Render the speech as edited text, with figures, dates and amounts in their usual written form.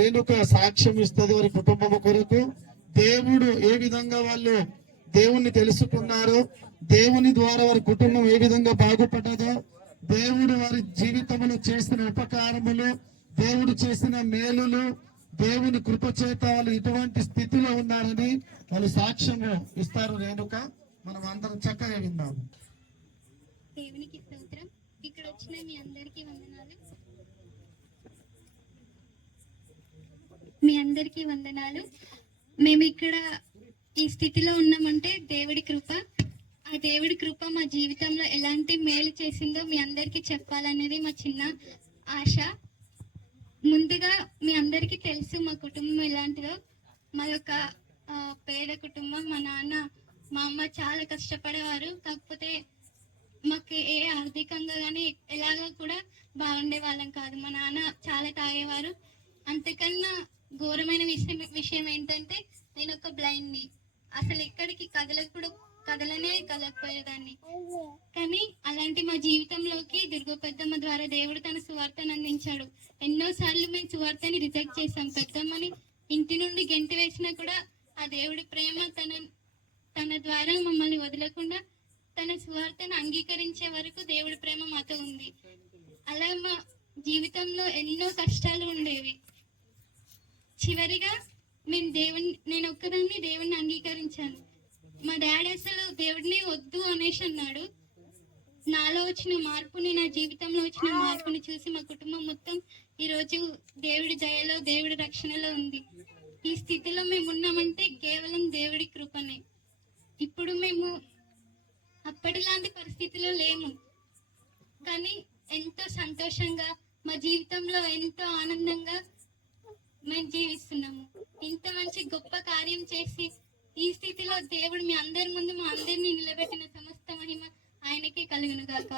రేణుక సాక్ష్యం ఇస్తుంది వారి కుటుంబం కొరకు. దేవుడు ఏ విధంగా వాళ్ళు దేవుణ్ణి తెలుసుకున్నారో, దేవుని ద్వారా వారి కుటుంబం ఏ విధంగా బాగుపడ్డదో, దేవుడు వారి జీవితంలో చేసిన ఉపకారములు, దేవుడు చేసిన మేలులు, దేవుని కృప చేత వాళ్ళు ఇటువంటి స్థితిలో ఉన్నారని వాళ్ళు సాక్ష్యము ఇస్తారు. రేణుక, మనం అందరం చక్కగా విన్నాము. దేవునికి స్తోత్రం. ఇక్కడ వచ్చిన మీ అందరికీ వందనాలు. మీ అందరికీ వందనాలు. మేము ఇక్కడ ఈ స్థితిలో ఉన్నామంటే దేవుడి కృప. ఆ దేవుడి కృప మా జీవితంలో ఎలాంటి మేలు చేసిందో మీ అందరికీ చెప్పాలనేది మా చిన్న ఆశ. ముందుగా మీ అందరికీ తెలుసు మా కుటుంబం ఎలాంటిదో. మా యొక్క పేద కుటుంబం. మా నాన్న మా అమ్మ చాలా కష్టపడేవారు. కాకపోతే మాకు ఏ ఆర్థికంగా కానీ ఎలాగా కూడా బాగుండే వాళ్ళం కాదు. మా నాన్న చాలా తాగేవారు. అంతకన్నా ఘోరమైన విషయం ఏంటంటే నేను ఒక బ్లైండ్ని. అసలు ఎక్కడికి కదలకపోయేదాన్ని. కానీ అలాంటి మా జీవితంలోకి దుర్గ పెద్దమ్మ ద్వారా దేవుడు తన సువార్తను అందించాడు. ఎన్నోసార్లు మేము సువార్తని రిజెక్ట్ చేసాం. పెద్దమ్మని ఇంటి నుండి గెంటి వేసినా కూడా ఆ దేవుడి ప్రేమ తన ద్వారా మమ్మల్ని వదలకుండా తన సువార్తను అంగీకరించే వరకు దేవుడి ప్రేమ మాతో ఉంది. అలా మా జీవితంలో ఎన్నో కష్టాలు ఉండేవి. చివరిగా నేను ఒక్కదాన్ని దేవుడిని అంగీకరించాను. మా డాడీ అసలు దేవుడిని వద్దు అనేసి అన్నాడు. నాలో వచ్చిన మార్పుని, నా జీవితంలో వచ్చిన మార్పుని చూసి మా కుటుంబం మొత్తం ఈరోజు దేవుడి దయలో, దేవుడి రక్షణలో ఉంది. ఈ స్థితిలో మేము ఉన్నామంటే కేవలం దేవుడి కృపనే. ఇప్పుడు మేము అప్పటిలాంటి పరిస్థితిలో లేము, కానీ ఎంతో సంతోషంగా మా జీవితంలో ఎంతో ఆనందంగా మేము జీవిస్తున్నాము. ఇంత మంచి గొప్ప కార్యం చేసి ఈ స్థితిలో దేవుడు మీ అందరి ముందు మా అందరినీ నిలబెట్టిన సమస్త మహిమ ఆయనకే కలుగును గాక.